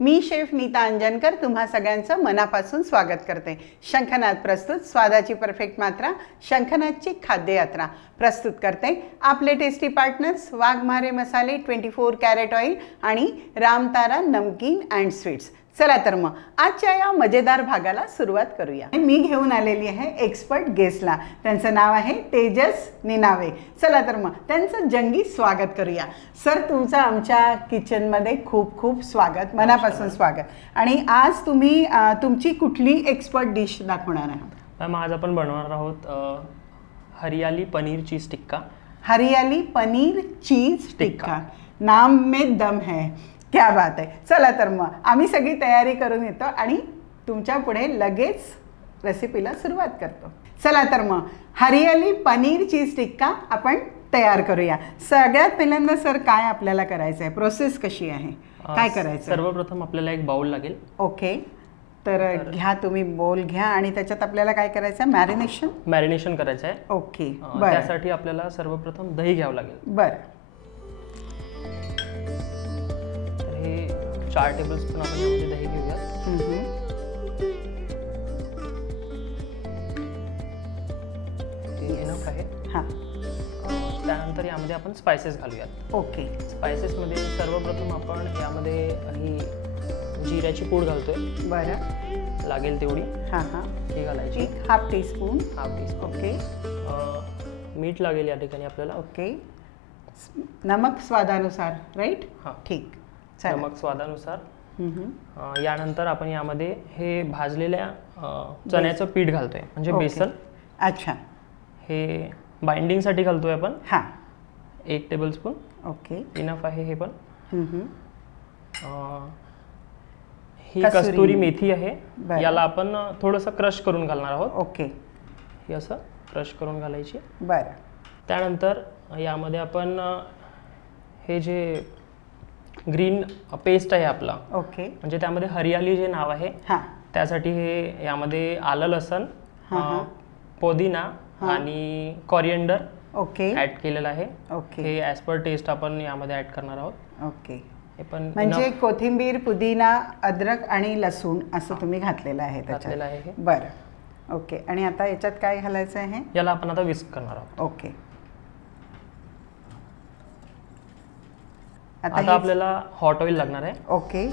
मी chef Nita Anjankar तुम्हा सगळ्यांचं मनापासून स्वागत करते। शंखनाद प्रस्तुत स्वादाची परफेक्ट मात्रा शंखनादची खाद्य यात्रा प्रस्तुत करते आपले टेस्टी पार्टनर्स वाघमारे मसाले 24 कॅरेट ऑइल आणि रामतारा नमकीन अँड स्वीट्स। चला तर मग आजच्या या मजेदार भागाला सुरुवात करूया। मी घेऊन आलेली आहे एक्सपर्ट गेस्टला, त्यांचं नाव आहे तेजस निनावे। चला तर मग त्यांचं जंगी स्वागत करूया। सर तुमचं आमच्या किचनमध्ये खूप खूप स्वागत, मनापासून स्वागत। आणि आज तुम्ही तुमची कुठली एक्सपर्ट डिश दाखवणार आहात? मॅम आज आपण बनवणार आहोत हरियाली पनीर चीज टिक्का। हरियाली पनीर चीज टिक्का, नाम में दम है, क्या बात आहे। चला तर मग आम्ही सगळी तयारी करून येतो आणि तुमच्या पुढे लगेच रेसिपीला सुरुवात करतो। चला तर मग हरियाली पनीर चीज टिक्का आपण तयार करूया। सगळ्यात पहिल्यांदा सर काय आपल्याला करायचं आहे, प्रोसेस कशी आहे, काय करायचं? सर्वप्रथम आपल्याला एक बाउल लागेल। ओके, तर घ्या तुम्ही बोल घ्या आणि त्याच्यात आपल्याला काय करायचं आहे? मॅरिनेशन करायचं आहे। ओके, त्यासाठी आपल्याला सर्वप्रथम दही घ्यावं लागेल। बरं, 4 टेबलस्पून आपण यामध्ये दही घेऊया। ते इनफ आहे। हां, त्यानंतर यामध्ये आपण स्पाइसेस घालूयात। ओके, स्पाइसेसमध्ये सर्वप्रथम आपण यामध्ये ही जिऱ्याची पूड घालतोय। बरं, लागेल तेवढी। हां हां, ही घालायची, हाफ टीस्पून। ओके, मीठ लागेल या ठिकाणी आपल्याला। ओके, नमक स्वादानुसार, राईट? हां, ठीक, नमक स्वादानुसार। यानंतर आपण यामध्ये हे भाजलेल्या चण्याचं पीठ घालतोय, म्हणजे बेसन। अच्छा, हे बाइंडिंगसाठी घालतोय आपण। हां, 1 टेबलस्पून। ओके, इनफ आहे हे पण। ही कस्तुरी मेथी आहे, याला आपण थोडंसं क्रश करून घालणार आहोत। ओके, ही असं क्रश करून घालायची। बरं, त्यानंतर यामध्ये आपण हे जे ग्रीन पेस्ट आहे आपला, ओके, म्हणजे त्यामध्ये हरियाली जे नाव आहे, हां, त्यासाठी हे यामध्ये आलं लसण, पुदिना आणि कॉरिएंडर ओके ऍड केलेलं आहे। ओके, हे ॲज पर टेस्ट आपण यामध्ये ऍड करणार आहोत। ओके, हे पण म्हणजे कोथिंबीर, पुदिना, अद्रक आणि लसूण असं तुम्ही घातलेलं आहे घातलेलं आहे हे। बरं, ओके, आणि आता याच्यात काय घालायचं आहे? याला आपण आता विस्क करणार आहोत। ओके, आता आपल्याला हॉट ऑइल लागणार आहे। ओके,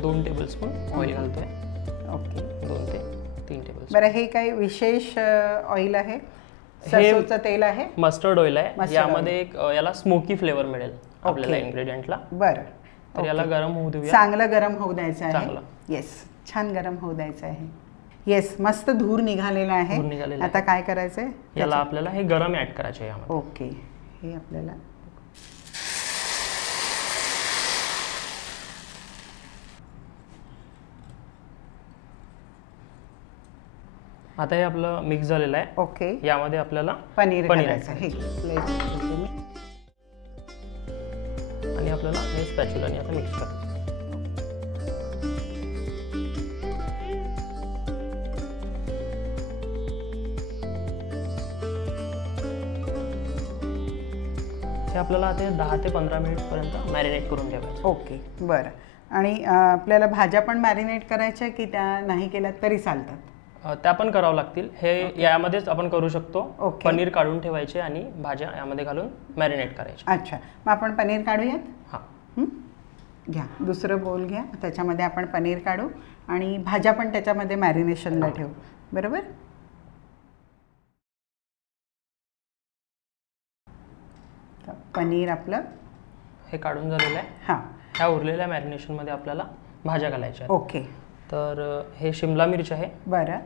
2 टेबलस्पून ऑइल घालतोय। ओके, 2 ते 3 टेबलस्पून। बरं, हे काही विशेष ऑइल आहे? सरसोचं तेल आहे? मस्टर्ड ऑइल आहे। यामध्ये एक याला स्मोकी फ्लेवर मिळेल आपल्याला इन्ग्रेडियंटला। बरं, तर याला गरम होऊ देऊया। चांगलं गरम होऊ द्यायचं आहे। चांगलं, येस, छान गरम होऊ द्यायचं आहे। येस, मस्त धूर निघालेला आहे। आता काय करायचंय? याला आपल्याला हे गरम ऍड करायचे यामध्ये। ओके, हे आपल्याला आता हे आपलं मिक्स झालेलं आहे। ओके, यामध्ये आपल्याला पनीर घालायचं आहे आणि आपल्याला हे स्पॅच्युलाने आता मिक्स करायचं। हे आपल्याला आता 10 ते 15 मिनिटपर्यंत मॅरिनेट करून ठेवायचं। ओके, बरं, आणि आपल्याला भाज्या पण मॅरिनेट करायच्या की त्या नाही केल्या तरी चालतात? त्या पण करावं लागतील। हे यामध्येच आपण करू शकतो। पनीर काढून ठेवायचे आणि भाज्या यामध्ये घालून मॅरिनेट करायचे। अच्छा, मग आपण पनीर काढूयात? हां, घ्या, दुसरं बोल घ्या, त्याच्यामध्ये आपण पनीर काढू आणि भाज्या पण त्याच्यामध्ये मॅरिनेशनला ठेवू, बरोबर? पनीर आपलं हे काढून झालेलं आहे। हां, ह्या उरलेल्या मॅरिनेशनमध्ये आपल्याला भाज्या घालायच्या आहेत। ओके, तर हे शिमला मिरच आहे। बरं,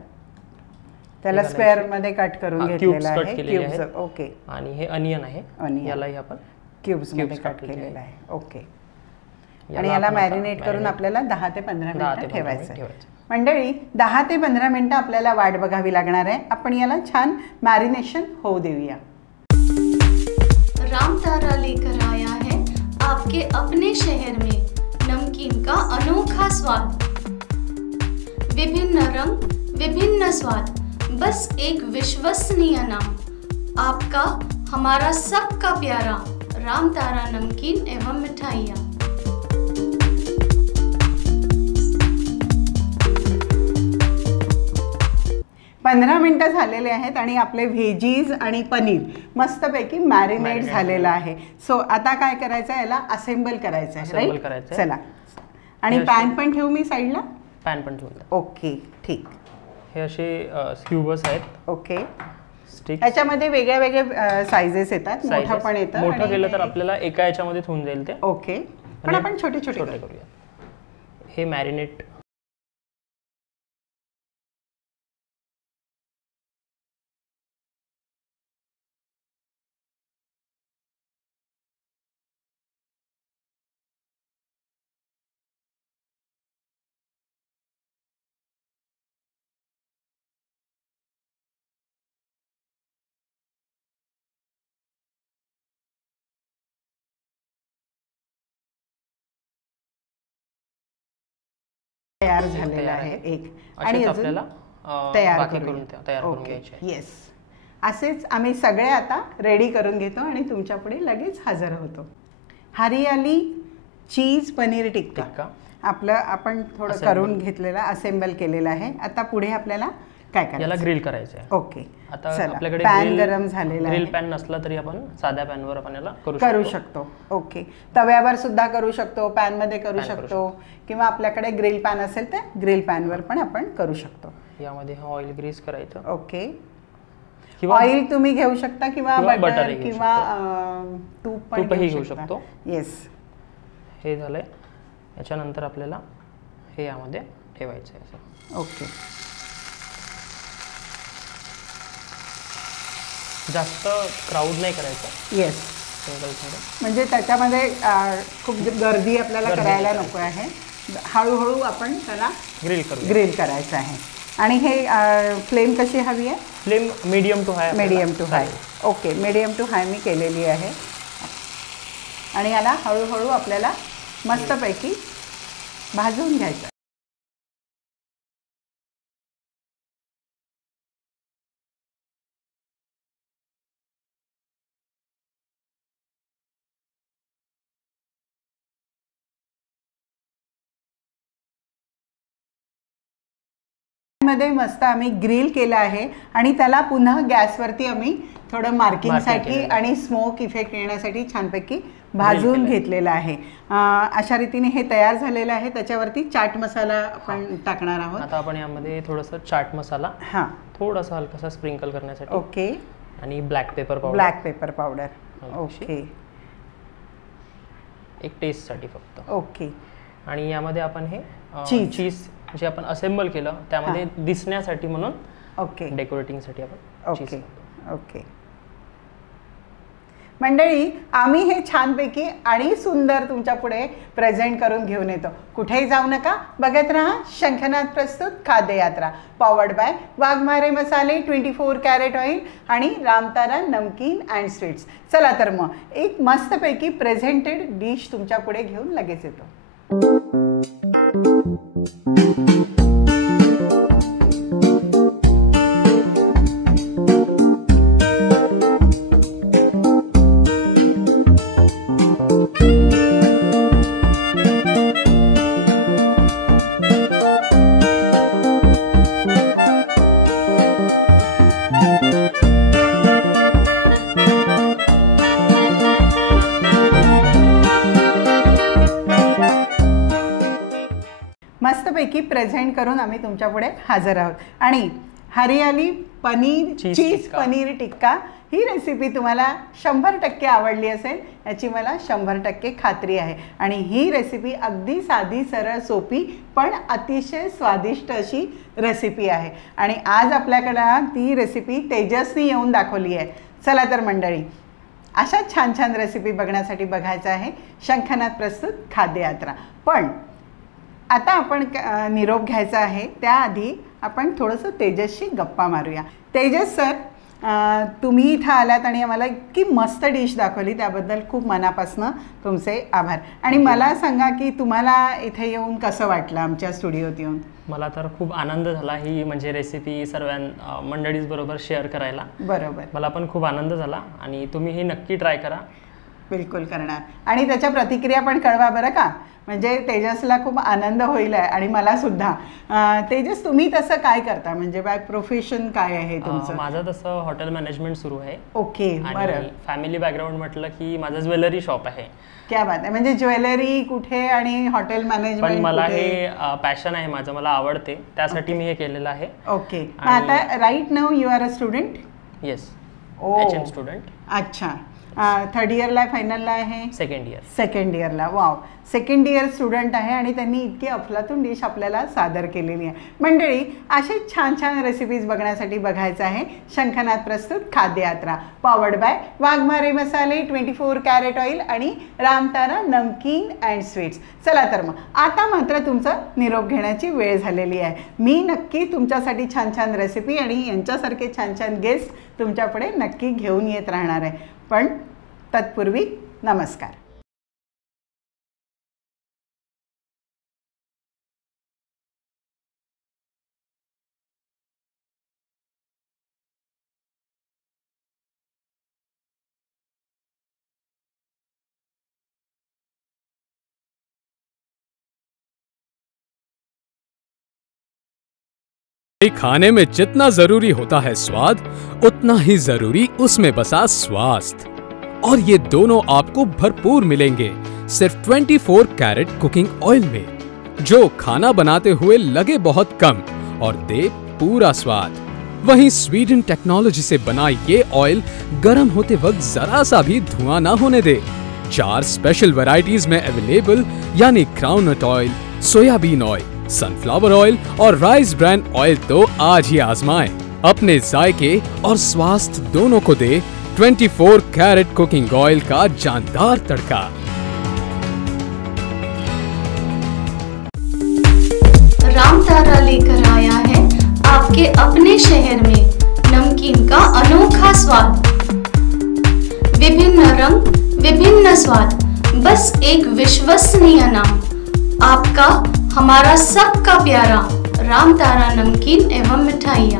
त्याला स्क्वेअरमध्ये कट करून घेतलेलं आहे, क्यूब्स। ओके, आणि हे अनियन आहे, यालाही आपण क्यूब्समध्ये कट केलेलं आहे। ओके, आणि याला मॅरिनेट करून आपल्याला 10 ते 15 मिनिटं ठेवायचं आहे। मंडळी, 10 ते 15 मिनिटं आपल्याला वाट बघावी लागणार आहे। आपण याला छान मॅरिनेशन होऊ देऊया। रामतारा लेकर आया है आपके अपने शहर में नमकीन का अनोखा स्वाद। विभिन्न रंग, विभिन्न स्वाद, बस एक विश्वसनीय नाम। आपका, हमारा सबका प्यारा रामतारा नमकीन एवं मिठाइयाँ। 15 मिनिटं झालेले आहेत आणि आपले व्हेजीज आणि पनीर मस्तपैकी मॅरिनेट झालेलं आहे. सो आता काय करायचं आहे, याला असेंबल करायचं आहे, राईट? चला. आणि पॅन पण ठेवू मी साईडला? पॅन पण ठेवू. ओके, ठीक. हे असे स्क्यूबर्स आहेत. ओके. स्टिक. याच्यामध्ये वेगळ्या वेगळ्या साईजेस येतात, मोठं पण येतं. मोठं केलं तर आपल्याला एका याच्यामध्ये होऊन जाईल ते. ओके, पण आपण छोटे छोटे करूया. हे मॅरिनेट तयार झालेला आहे एक. आणि आपल्याला तयार करून घ्यायचे. येस, असेच आम्ही सगळे आता रेडी करून घेतो आणि तुमच्या पुढे लगेच हजर होतो. हरियाली चीज पनीर टिक्का आपलं आपण थोडं करून घेतलेलं असेंबल केलेलं आहे. आता पुढे आपल्याला काय करायचं, याला ग्रिल करायचं आहे. ओके. आता आपल्याकडे पॅन गरम झालेला आहे. ग्रिल पॅन नसला तरी आपण साध्या पॅनवर आपण याला करू शकतो. ओके, तव्यावर सुद्धा करू शकतो, पॅन मध्ये करू शकतो, किंवा आपल्याकडे ग्रिल पॅन असेल तर ग्रिल पॅनवर पण आपण करू शकतो. यामध्ये ऑइल ग्रीस करायचं. ओके. ऑइल तुम्ही घेऊ शकता किंवा बटर किंवा तूपही घेऊ शकतो. येस. हे झालंय. याच्यानंतर आपल्याला हे यामध्ये ठेवायचं आहे असं. ओके. जास्त क्राऊड नाही करायचं. येस. सिंगल म्हणजे त्याच्यामध्ये खूप गर्दी आपल्याला करायला नको आहे. हळूहळू आपण त्याला ग्रिल करायचं आहे. आणि हे फ्लेम कशी हवी आहे? Flame medium to high. Medium to high. Okay, medium to high मी केलेली आहे. आणि याला हळूहळू आपल्याला मस्तपैकी भाजून घ्यायचं. मध्ये मस्त आम्ही ग्रिल केलं आहे आणि त्याला पुन्हा गॅसवरती आम्ही थोडं मार्किंगसाठी आणि स्मोक इफेक्ट येण्यासाठी छानपैकी भाजून घेतलेलं आहे. अशा रीतीने हे तयार झालेलं आहे. त्याच्यावरती चाट मसाला आपण टाकणार आहोत. आता आपण यामध्ये थोडंसं चाट मसाला थोडासा हलकासा स्प्रिंकल करण्यासाठी. ओके. आणि ब्लॅक पेपर पावडर. ओके. एक टेस्टसाठी फक्त. ओके. आणि यामध्ये आपण हे चीज जे आपण असेंबल केलं त्यामध्ये दिसण्यासाठी म्हणून. ओके. डेकोरेटिंगसाठी आपण. ओके. ओके. मंडळी, आम्ही हे छानपैकी आणि सुंदर तुमच्या पुढे प्रेझेंट करून घेऊन येतो. कुठेही जाऊ नका, बघत राहा शंखनाद प्रस्तुत खाद्य यात्रा, पॉवर्ड बाय वाघमारे मसाले, 24 कॅरेट ऑइल आणि रामतारा नमकीन अँड स्वीट्स. चला तर मग एक मस्तपैकी प्रेझेंटेड डिश तुमच्या पुढे घेऊन लगेच येतो. मस्तपैकी प्रेझेंट करून आम्ही तुमच्या पुढे हजर आहोत. आणि हरियाली चीज पनीर टिक्का ही रेसिपी तुम्हाला 100% आवडली असेल याची मला 100% खात्री आहे. आणि ही रेसिपी अगदी साधी, सरळ, सोपी पण अतिशय स्वादिष्ट अशी रेसिपी आहे. आणि आज आपल्याकडं ती रेसिपी तेजसनी येऊन दाखवली आहे. चला तर मंडळी, अशा छान छान रेसिपी बघण्यासाठी बघायचं आहे शंखनाद प्रस्तुत खाद्य यात्रा. पण आता आपण निरोप घ्यायचा आहे त्याआधी आपण थोडंसं तेजसशी गप्पा मारूया. तेजस सर, तुम्ही इथं आलात आणि आम्हाला इतकी मस्त डिश दाखवली त्याबद्दल खूप मनापासून तुमचे आभार. आणि मला सांगा की तुम्हाला इथे येऊन कसं वाटलं आमच्या स्टुडिओत येऊन? मला तर खूप आनंद झाला ही म्हणजे रेसिपी सर्व मंडळीच बरोबर शेअर करायला. बरोबर, मला पण खूप आनंद झाला आणि तुम्ही ही नक्की ट्राय करा. बिलकुल करणार आणि त्याच्या प्रतिक्रिया पण कळवा बरं का. म्हणजे तेजसला खूप आनंद होईल आहे आणि मला सुद्धा. तेजस, तुम्ही तसं काय करता, म्हणजे बाय प्रोफेशन काय आहे तुमचं? माझं तसं हॉटेल मॅनेजमेंट सुरू आहे. ओके, बरं. आणि फॅमिली बॅकग्राऊंड म्हटलं की माझं ज्वेलरी शॉप आहे. क्या बात आहे. म्हणजे ज्वेलरी कुठे आणि हॉटेल मॅनेजमेंट? पण मला हे पॅशन आहे माझं, मला आवडते, त्यासाठी मी हे केलेलं आहे. ओके. आता right now you are a student? Yes, oh, HM student. अच्छा. थर्ड इयरला फायनलला आहे? सेकंड इयरला. वाव, सेकंड इयर स्टुडंट आहे आणि त्यांनी इतकी अफलातून डिश आपल्याला सादर केलेली आहे. मंडळी, असे छान छान रेसिपीज बघण्यासाठी बघायचं आहे शंखनाद प्रस्तुत खाद्ययात्रा, पॉवर्ड बाय वाघमारे मसाले, 24 कॅरेट ऑइल आणि रामतारा नमकीन अँड स्वीट्स. चला तर मग आता मात्र तुमचा निरोप घेण्याची वेळ झालेली आहे. मी नक्की तुमच्यासाठी छान छान रेसिपी आणि यांच्यासारखे छान छान गेस्ट तुमच्यापुढे नक्की घेऊन येत राहणार आहे. पण तत्पूर्वी नमस्कार. खाने में जितना जरूरी होता है स्वाद, उतना ही जरूरी उसमें बसा स्वास्थ्य, और ये दोनों आपको भरपूर मिलेंगे सिर्फ 24 कैरेट कुकिंग ऑयल में, जो खाना बनाते हुए लगे बहुत कम और दे पूरा स्वाद. वहीं स्वीडन टेक्नोलॉजी से बना ये ऑयल गर्म होते वक्त जरा सा भी धुआं ना होने दे. 4 स्पेशल वैरायटीज में अवेलेबल, यानी groundnut oil, soybean oil, sunflower oil और राइस ब्रांड ऑयल. तो आज ही आजमाएं. अपने जायके और स्वास्थ्य दोनों को दे 24 कैरेट कुकिंग ऑयल का जानदार तड़का. रामतारा लेकर आया है आपके अपने शहर में नमकीन का अनोखा स्वाद. विभिन्न रंग, विभिन्न स्वाद, बस एक विश्वसनीय नाम. आपका, हमारा सबका प्यारा रामतारा नमकीन एवं मिठाइयाँ.